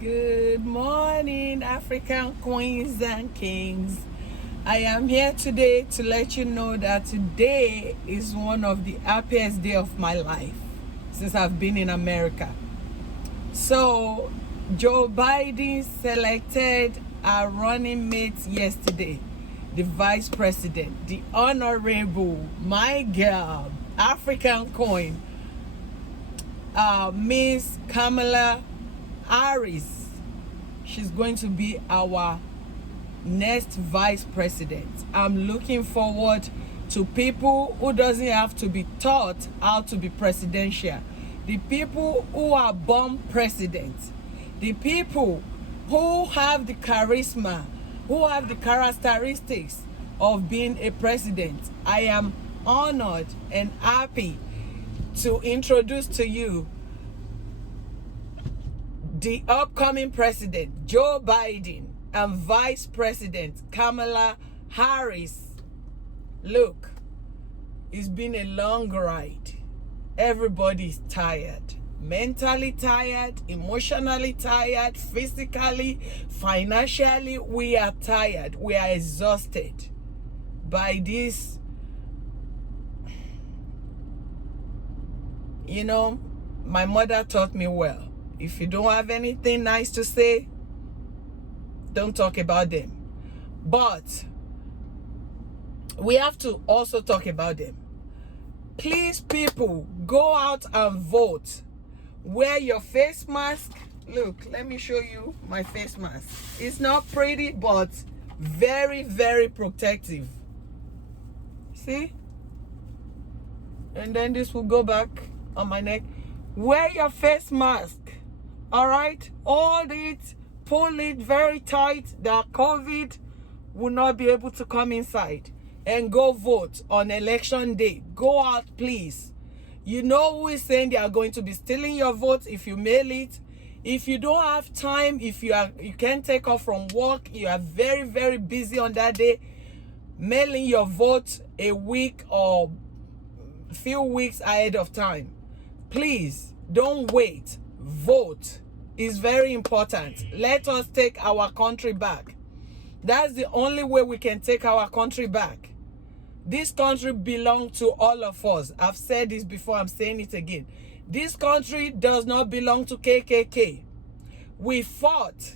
Good morning, African queens and kings. I am here today to let you know that today is one of the happiest days of my life since I've been in America. So, Joe Biden selected our running mate yesterday, the vice president, the honorable, my girl, African queen, Miss Kamala Harris. She's going to be our next vice president. I'm looking forward to people who doesn't have to be taught how to be presidential. The people who are born presidents. The people who have the charisma, who have the characteristics of being a president. I am honored and happy to introduce to you the upcoming president, Joe Biden, and Vice President Kamala Harris. Look, it's been a long ride. Everybody's tired. Mentally tired, emotionally tired, physically, financially, we are tired. We are exhausted by this. You know, my mother taught me well. If you don't have anything nice to say, don't talk about them. But we have to also talk about them. Please, people, go out and vote. Wear your face mask. Look, let me show you my face mask. It's not pretty, but very, very protective. See? And then this will go back on my neck. Wear your face mask. All right, hold it, pull it very tight that COVID will not be able to come inside, and go vote on election day. Go out, please. You know who is saying they are going to be stealing your vote if you mail it. If you don't have time, if you can't take off from work, you are very, very busy on that day, mailing your vote a week or a few weeks ahead of time. Please don't wait. Vote is very important. Let us take our country back. That's the only way we can take our country back. This country belongs to all of us. I've said this before, I'm saying it again. This country does not belong to KKK. We fought.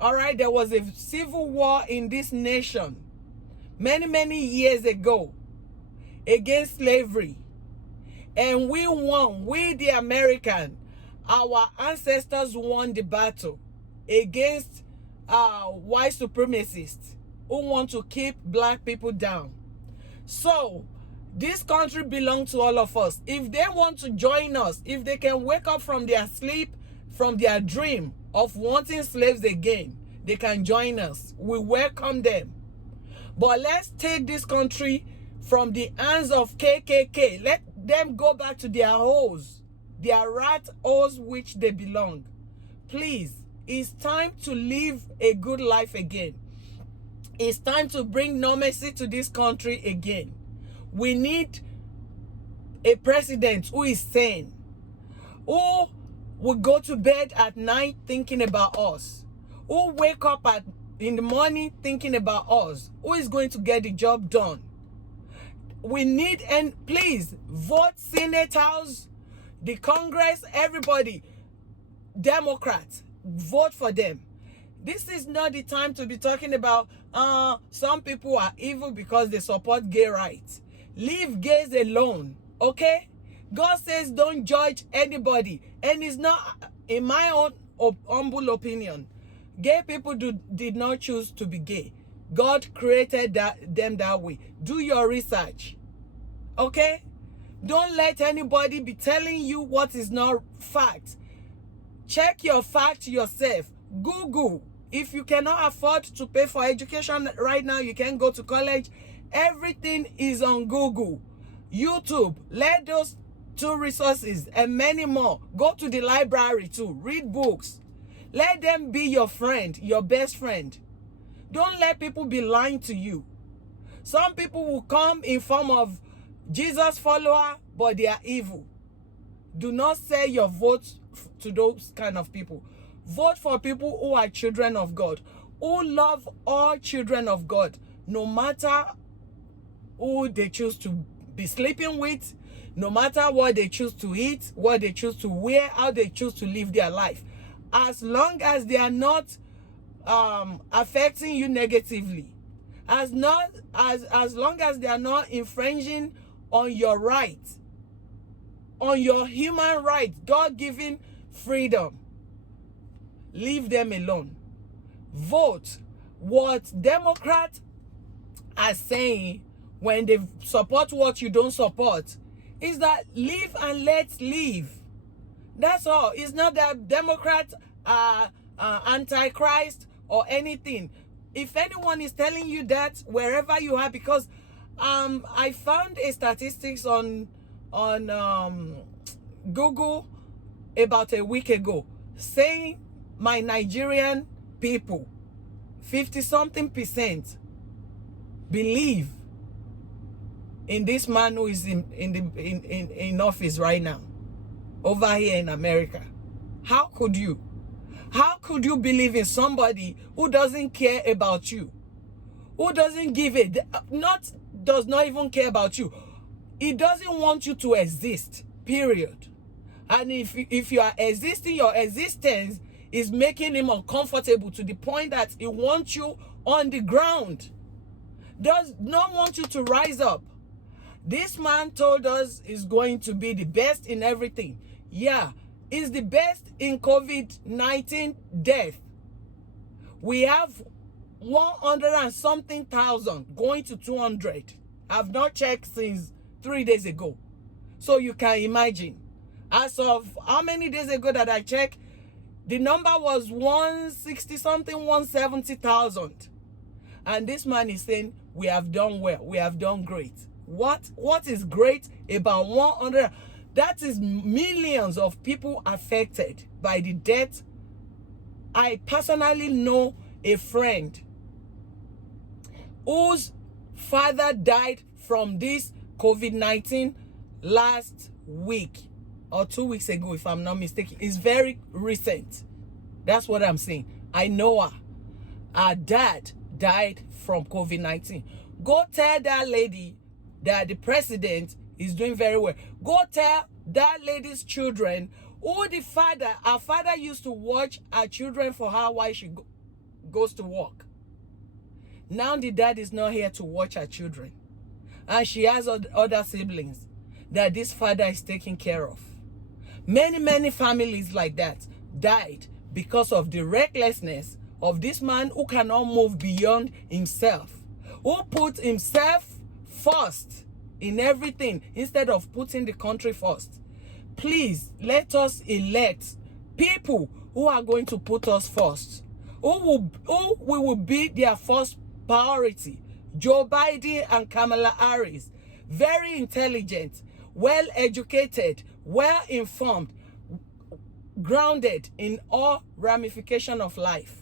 All right, there was a civil war in this nation many years ago against slavery. And we won. We, the American, our ancestors won the battle against white supremacists who want to keep black people down. So this country belongs to all of us. If they want to join us, if they can wake up from their sleep, from their dream of wanting slaves again, they can join us. We welcome them. But let's take this country from the hands of KKK. Let them go back to their holes, their rat holes which they belong. Please, it's time to live a good life again. It's time to bring normalcy to this country again. We need a president who is sane, who will go to bed at night thinking about us, who wake up in the morning thinking about us, who is going to get the job done. We need, and please vote Senate House, the Congress, everybody, Democrats, vote for them. This is not the time to be talking about some people are evil because they support gay rights. Leave gays alone, okay? God says don't judge anybody, and it's not, in my own humble opinion, gay people did not choose to be gay. God created them that way. Do your research, okay? Don't let anybody be telling you what is not fact. Check your fact yourself. Google. If you cannot afford to pay for education right now, you can go to college. Everything is on Google. YouTube. Let those two resources and many more. Go to the library too. Read books. Let them be your friend, your best friend. Don't let people be lying to you. Some people will come in form of Jesus follower, but they are evil. Do not sell your vote to those kind of people. Vote for people who are children of God, who love all children of God, no matter who they choose to be sleeping with, no matter what they choose to eat, what they choose to wear, how they choose to live their life. As long as they are not affecting you negatively, as long as they are not infringing on your rights, on your human rights, God-given freedom, leave them alone. Vote. What Democrats are saying when they support what you don't support is that live and let live. That's all. It's not that Democrats are antichrist or anything. If anyone is telling you that, wherever you are, because I found a statistics on Google about a week ago saying my Nigerian people, 50-something% believe in this man who is in office right now over here in America. How could you? How could you believe in somebody who doesn't care about you? Who doesn't give it, does not even care about you. He doesn't want you to exist, period. And if you are existing, your existence is making him uncomfortable to the point that he wants you on the ground. Does not want you to rise up. This man told us he's going to be the best in everything. Yeah, he's the best in COVID-19 death. We have 100 and something thousand going to 200. I've not checked since 3 days ago. So you can imagine. As of how many days ago that I checked, the number was 160 something, 170,000. And this man is saying, we have done well, we have done great. What is great about 100? That is millions of people affected by the death. I personally know a friend whose father died from this COVID-19 last week or 2 weeks ago, if I'm not mistaken. It's very recent. That's what I'm saying. I know her. Her dad died from COVID-19. Go tell that lady that the president is doing very well. Go tell that lady's children who her father used to watch her children for her while she goes to work. Now the dad is not here to watch her children. And she has other siblings that this father is taking care of. Many families like that died because of the recklessness of this man who cannot move beyond himself, who put himself first in everything instead of putting the country first. Please, let us elect people who are going to put us first, who will be their first priority. Joe Biden and Kamala Harris, very intelligent, well-educated, well-informed, grounded in all ramifications of life.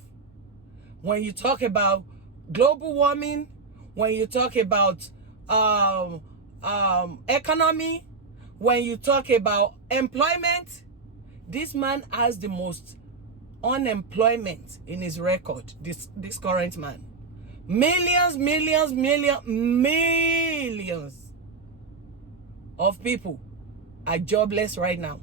When you talk about global warming, when you talk about economy, when you talk about employment, this man has the most unemployment in his record, this current man. Millions of people are jobless right now,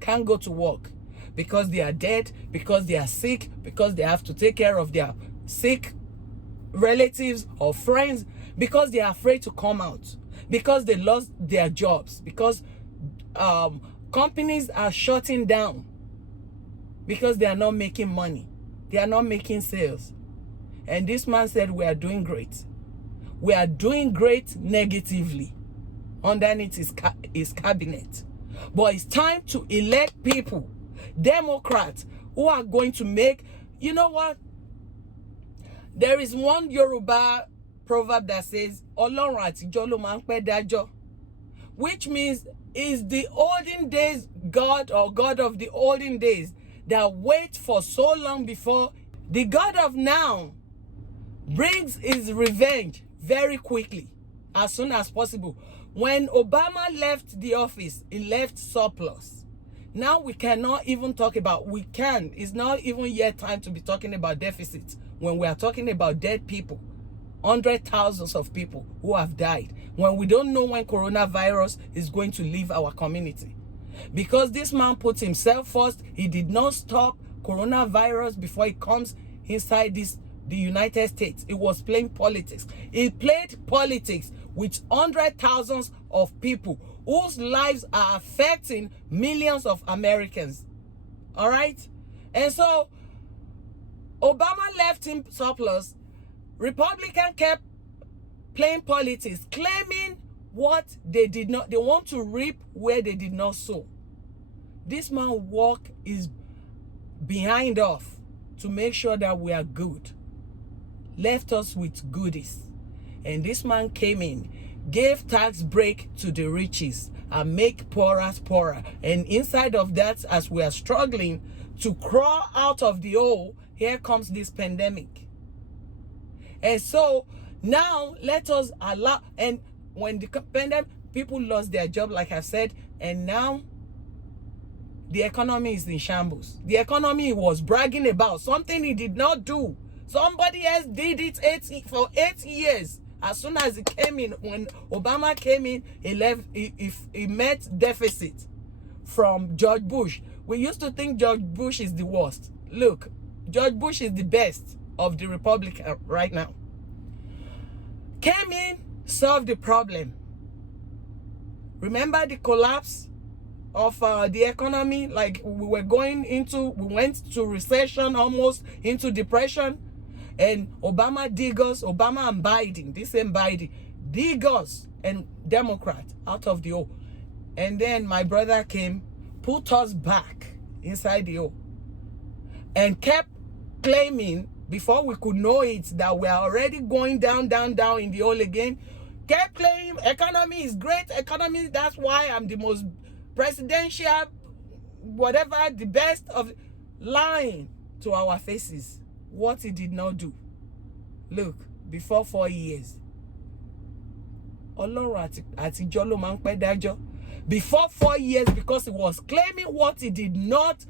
can't go to work because they are dead, because they are sick, because they have to take care of their sick relatives or friends, because they are afraid to come out, because they lost their jobs, because companies are shutting down, because they are not making money, they are not making sales. And this man said, we are doing great. We are doing great negatively underneath his cabinet. But it's time to elect people, Democrats, who are going to make, you know what? There is one Yoruba proverb that says, Ọlọ́run àtijọ́ ló máa ń pẹ́ dájọ́, which means is the olden days God, or God of the olden days, that wait for so long before the God of now brings his revenge very quickly, as soon as possible. When Obama left the office, he left surplus. Now we cannot even talk about, it's not even yet time to be talking about deficits when we are talking about dead people, hundred thousands of people who have died, when we don't know when coronavirus is going to leave our community. Because this man put himself first, he did not stop coronavirus before it comes inside the United States. It was playing politics. He played politics with hundred thousands of people whose lives are affecting millions of Americans. All right? And so Obama left him surplus. Republicans kept playing politics, claiming what they did not, they want to reap where they did not sow. This man's work is behind us to make sure that we are good. Left us with goodies. And this man came in, gave tax break to the riches and make poorer poorer. And inside of that, as we are struggling to crawl out of the hole, here comes this pandemic. And so now let us allow, and when the pandemic, people lost their job, like I said, and now the economy is in shambles. The economy he was bragging about, something he did not do. Somebody else did it for 8 years. As soon as he came in, when Obama came in, he met deficit from George Bush. We used to think George Bush is the worst. Look, George Bush is the best of the Republican right now. Came in, solved the problem. Remember the collapse of the economy? Like we went to recession, almost into depression. And Obama dig us, Obama and Biden, this same Biden, dig us and Democrat out of the hole. And then my brother came, put us back inside the hole, and kept claiming, before we could know it, that we are already going down in the hole again. Kept claiming economy is great, economy, that's why I'm the most presidential, whatever, the best of, lying to our faces. What he did not do. Look, before 4 years, before 4 years, because he was claiming what he did not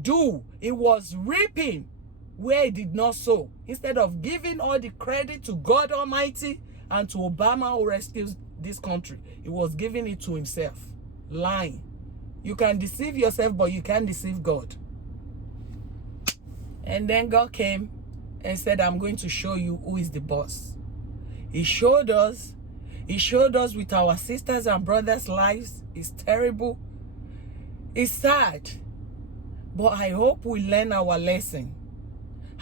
do, he was reaping where he did not sow. Instead of giving all the credit to God Almighty and to Obama who rescues this country, he was giving it to himself. Lying. You can deceive yourself, but you can't deceive God. And then God came and said, I'm going to show you who is the boss. He showed us with our sisters and brothers' lives. It's terrible. It's sad. But I hope we learn our lesson.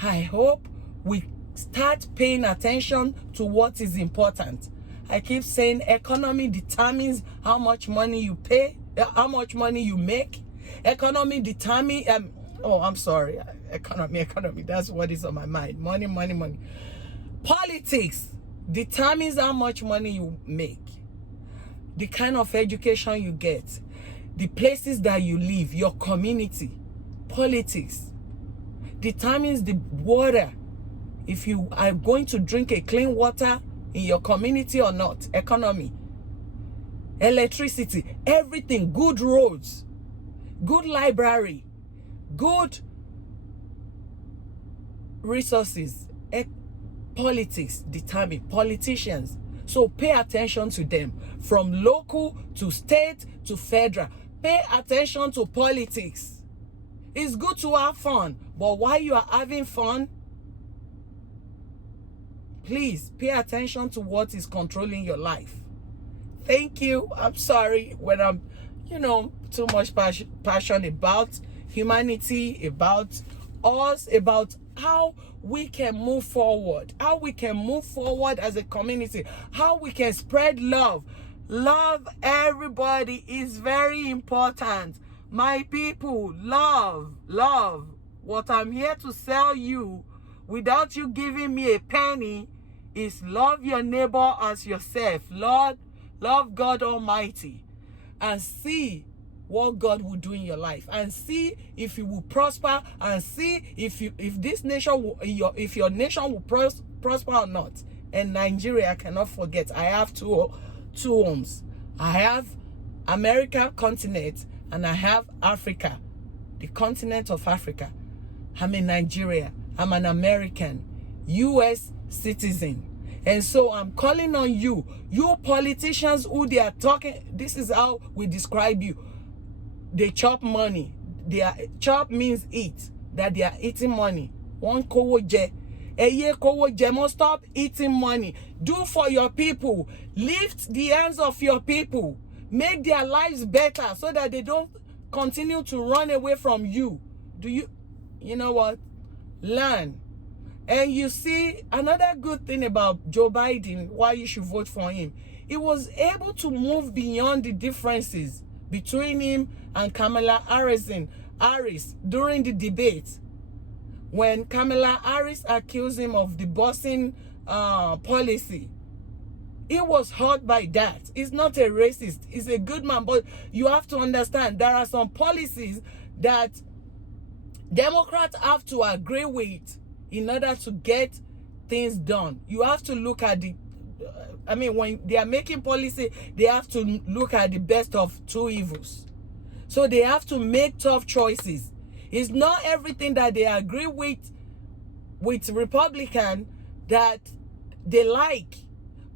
I hope we start paying attention to what is important. I keep saying economy determines how much money you pay, how much money you make. Economy determines, economy, that's what is on my mind. Money. Politics determines how much money you make, the kind of education you get, the places that you live, your community. Politics determines the water, if you are going to drink a clean water in your community or not. Economy, electricity, everything, good roads, good library, good resources. Politics determine politicians. So pay attention to them, from local to state to federal. Pay attention to politics. It's good to have fun, but while you are having fun, please pay attention to what is controlling your life. Thank you. I'm sorry when I'm, too much passion about humanity, about us, about how we can move forward, as a community, how we can spread love. Love everybody is very important. My people, love. What I'm here to sell you, without you giving me a penny, is love your neighbor as yourself. Lord, love God Almighty, and see what God will do in your life, and see if you will prosper, and see if this nation if your nation will prosper or not. And Nigeria, I cannot forget, I have two homes. I have American continent and I have Africa, the continent of Africa. I'm in Nigeria. I'm an American, US citizen. And so I'm calling on you, you politicians who they are talking, this is how we describe you. They chop money. Chop means eat, that they are eating money. One kowo je. Eye kowo je, must stop eating money. Do for your people. Lift the hands of your people. Make their lives better so that they don't continue to run away from you. You know what? Learn. And you see, another good thing about Joe Biden, why you should vote for him, he was able to move beyond the differences between him and Kamala Harris during the debate. When Kamala Harris accused him of the busing policy, he was hurt by that. He's not a racist. He's a good man. But you have to understand, there are some policies that Democrats have to agree with in order to get things done. You have to look at the, when they are making policy, they have to look at the best of two evils. So they have to make tough choices. It's not everything that they agree with Republican that they like,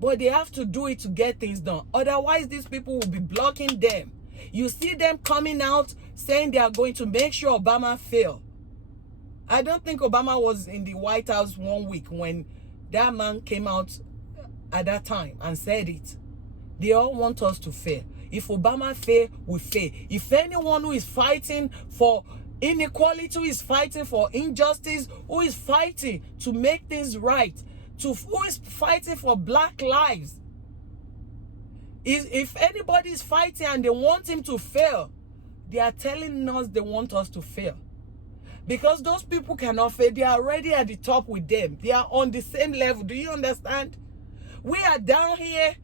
but they have to do it to get things done. Otherwise, these people will be blocking them. You see them coming out saying they are going to make sure Obama fail. I don't think Obama was in the White House 1 week when that man came out at that time and said it. They all want us to fail. If Obama fail, we fail. If anyone who is fighting for inequality, who is fighting for injustice, who is fighting to make things right, who is fighting for black lives, if anybody is fighting and they want him to fail, they are telling us they want us to fail. Because those people cannot fail. They are already at the top with them. They are on the same level. Do you understand? We are down here.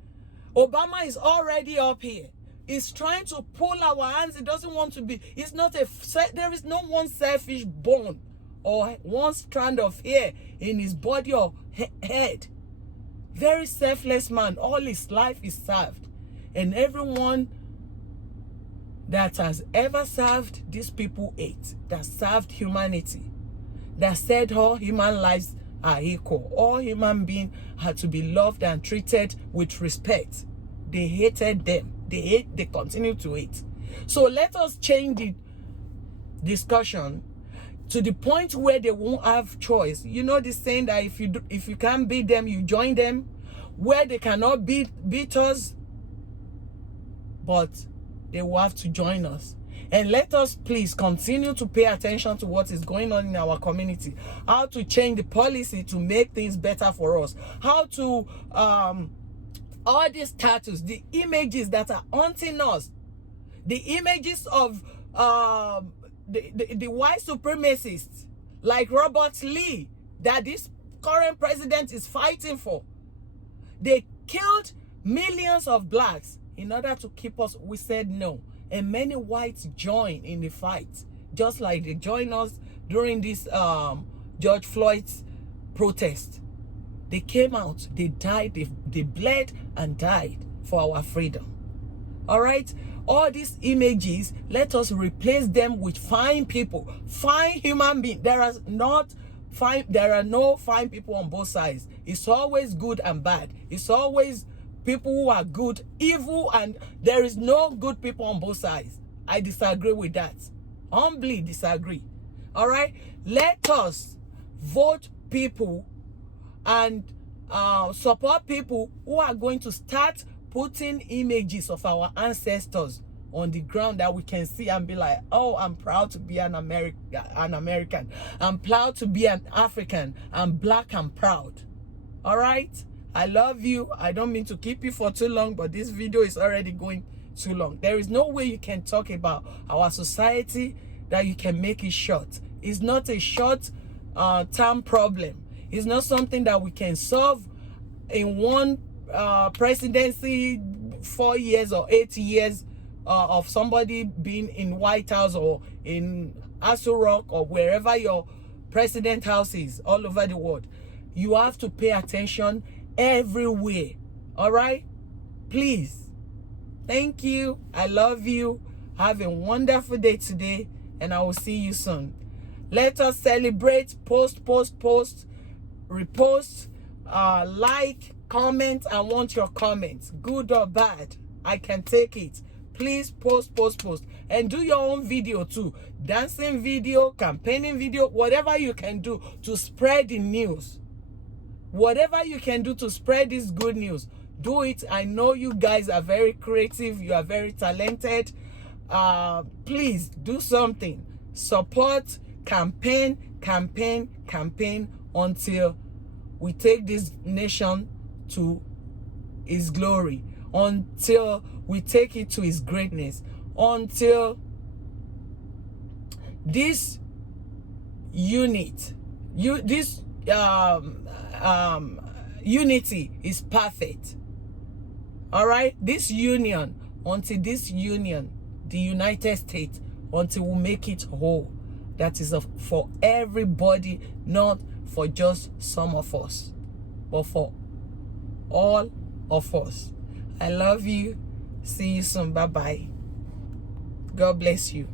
Obama is already up here. He's trying to pull our hands. He doesn't want to be. It's not there is no one selfish bone or one strand of hair in his body or head. Very selfless man. All his life is served. And everyone that has ever served these people ate, that served humanity, that said all human lives are equal, all human beings had to be loved and treated with respect. They hated them. They continue to hate. So let us change the discussion to the point where they won't have choice. You know this saying that if you can't beat them, you join them. Where they cannot beat us, but they will have to join us. And let us please continue to pay attention to what is going on in our community. How to change the policy to make things better for us. How to, all these tattoos, the images that are haunting us. The images of the white supremacists like Robert Lee that this current president is fighting for. They killed millions of blacks in order to keep us. We said no. And many whites joined in the fight, just like they joined us during this George Floyd's protest. They came out, they died, they bled and died for our freedom. All right? All these images, let us replace them with fine people, fine human beings. There are no fine people on both sides. It's always good and bad. It's always people who are good, evil, and there is no good people on both sides. I disagree with that. Humbly disagree. All right? Let us vote people and support people who are going to start putting images of our ancestors on the ground that we can see and be like, oh, I'm proud to be an American. I'm proud to be an African. I'm black and proud. All right? I love you. I don't mean to keep you for too long, but this video is already going too long. There is no way you can talk about our society that you can make it short. It's not a short term problem. It's not something that we can solve in one presidency, 4 years or 8 years of somebody being in White House or in Aso Rock or wherever your president house is all over the world. You have to pay attention everywhere. All right? Please. Thank you. I love you. Have a wonderful day today, and I will see you soon. Let us celebrate. Post, repost, like, comment. I want your comments, good or bad. I can take it. Please post, and do your own video too. Dancing video, campaigning video, whatever you can do to spread the news. Whatever you can do to spread this good news, do it. I know you guys are very creative. You are very talented. Please do something. Support, campaign until we take this nation to its glory, until we take it to its greatness, until this unity is perfect. All right, this union, until this union, the United States, until we make it whole, that is for everybody, not for just some of us, but for all of us. I love you. See you soon. Bye bye. God bless you.